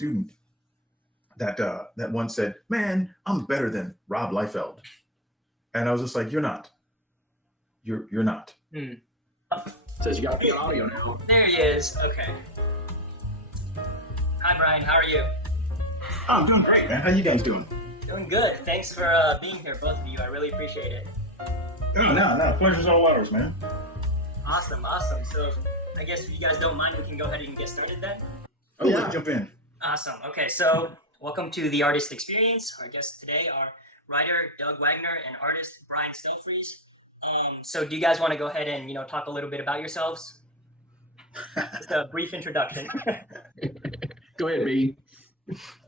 student that once said, "Man, I'm better than Rob Liefeld," and I was just like, "You're not. You're not." Hmm. Says you got the audio now. There he is. Okay. Hi, Brian. How are you? Oh, I'm doing great, man. How you guys doing? Doing good. Thanks for being here, both of you. I really appreciate it. Oh, no. Pleasure's all ours, man. Awesome. So, I guess if you guys don't mind, we can go ahead and get started then. Oh, yeah. Let's jump in. Awesome. Okay, so welcome to the Artist Experience. Our guests today are writer Doug Wagner and artist Brian Stelfreeze. So do you guys want to go ahead and talk a little bit about yourselves? Just a brief introduction. Go ahead, B.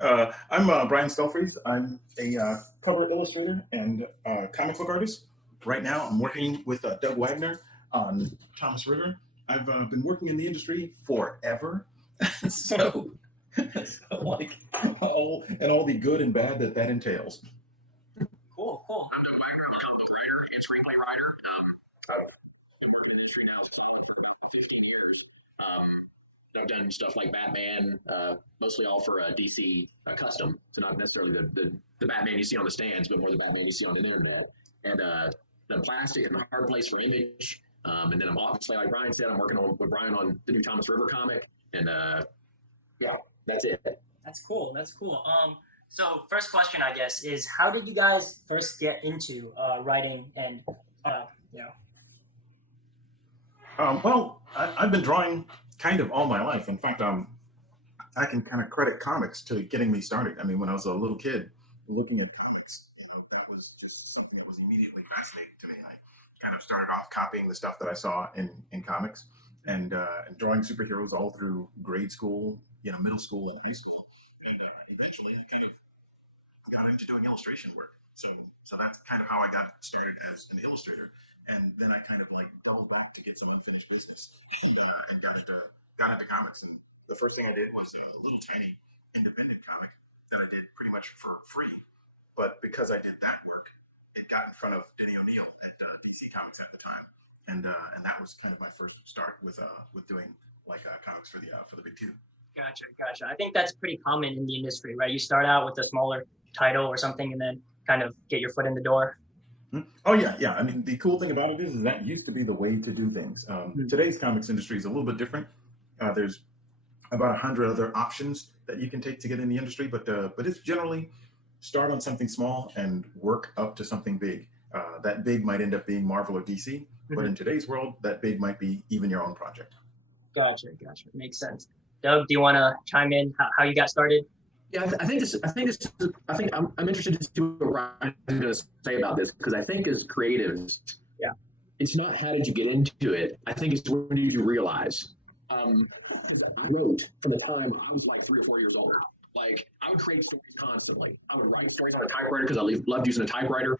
I'm Brian Stelfreeze. I'm a cover illustrator and comic book artist. Right now, I'm working with Doug Wagner on Thomas River. I've been working in the industry forever, so like all the good and bad that entails. Cool. I'm Doug Wagner. I'm a comic book writer and screenplay writer. I've been working in the industry now for 15 years. I've done stuff like Batman, mostly all for DC custom. So not necessarily the Batman you see on the stands, but more the Batman you see on the internet. And done plastic and hard place for image. And then I'm obviously, like Brian said, I'm working with Brian on the new Thomas River comic. And yeah, that's it. That's cool. So first question, I guess, is how did you guys first get into writing and Well, I've been drawing kind of all my life. In fact, I can kind of credit comics to getting me started. I mean, when I was a little kid, looking at comics, that was just something that was immediately fascinating to me. I kind of started off copying the stuff that I saw in comics and drawing superheroes all through grade school, middle school and high school. And eventually I kind of got into doing illustration work. So that's kind of how I got started as an illustrator. And then I kind of like doubled back to get some unfinished business and got into comics. And the first thing I did was a little tiny independent comic that I did pretty much for free. But because I did that work, it got in front of Denny O'Neil at DC Comics at the time. And that was kind of my first start with doing like comics for the big two. Gotcha. I think that's pretty common in the industry, right? You start out with a smaller title or something and then kind of get your foot in the door. Oh, yeah. I mean, the cool thing about it is that used to be the way to do things. Today's comics industry is a little bit different. There's about 100 other options that you can take to get in the industry, but it's generally start on something small and work up to something big. That big might end up being Marvel or DC, but in today's world, that big might be even your own project. Gotcha. Makes sense. Doug, do you want to chime in how you got started? Yeah, I think I'm interested to see what Ryan's going to say about this, because I think as creatives, it's not how did you get into it. I think it's when did you realize. I wrote from the time I was like 3 or 4 years old. Like I would create stories constantly. I would write stories on a typewriter because I loved using a typewriter.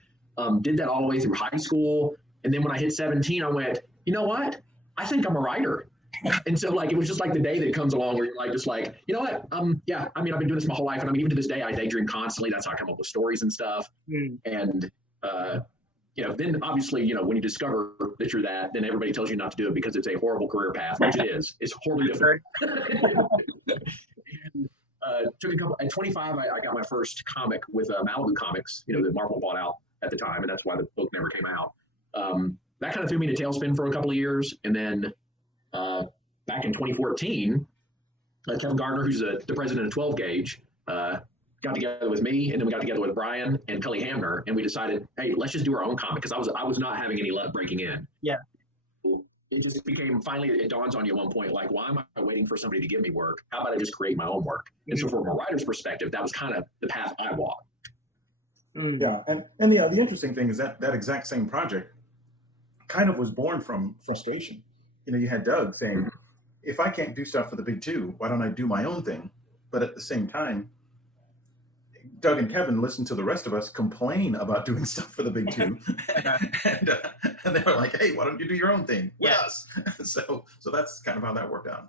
Did that all the way through high school, and then when I hit 17, I went, you know what? I think I'm a writer. And so like it was just like the day that comes along where you're like just like, you know what? Yeah, I mean I've been doing this my whole life, and I mean even to this day I daydream constantly. That's how I come up with stories and stuff. And then obviously, when you discover that you're that, then everybody tells you not to do it because it's a horrible career path, which it is. It's horribly difficult. And, at 25, I got my first comic with Malibu Comics, that Marvel bought out at the time, and that's why the book never came out. That kind of threw me in a tailspin for a couple of years, and then back in 2014, Kevin Gardner, who's the president of 12 Gauge, got together with me, and then we got together with Brian and Cully Hamner, and we decided, hey, let's just do our own comic, because I was not having any luck breaking in. Yeah. It just became, finally, it dawns on you at one point, like, why am I waiting for somebody to give me work? How about I just create my own work? And so from a writer's perspective, that was kind of the path I walked. Yeah, and the interesting thing is that exact same project kind of was born from frustration. You had Doug saying, if I can't do stuff for the big two, why don't I do my own thing? But at the same time, Doug and Kevin listened to the rest of us complain about doing stuff for the big two. and they were like, hey, why don't you do your own thing with us? So that's kind of how that worked out.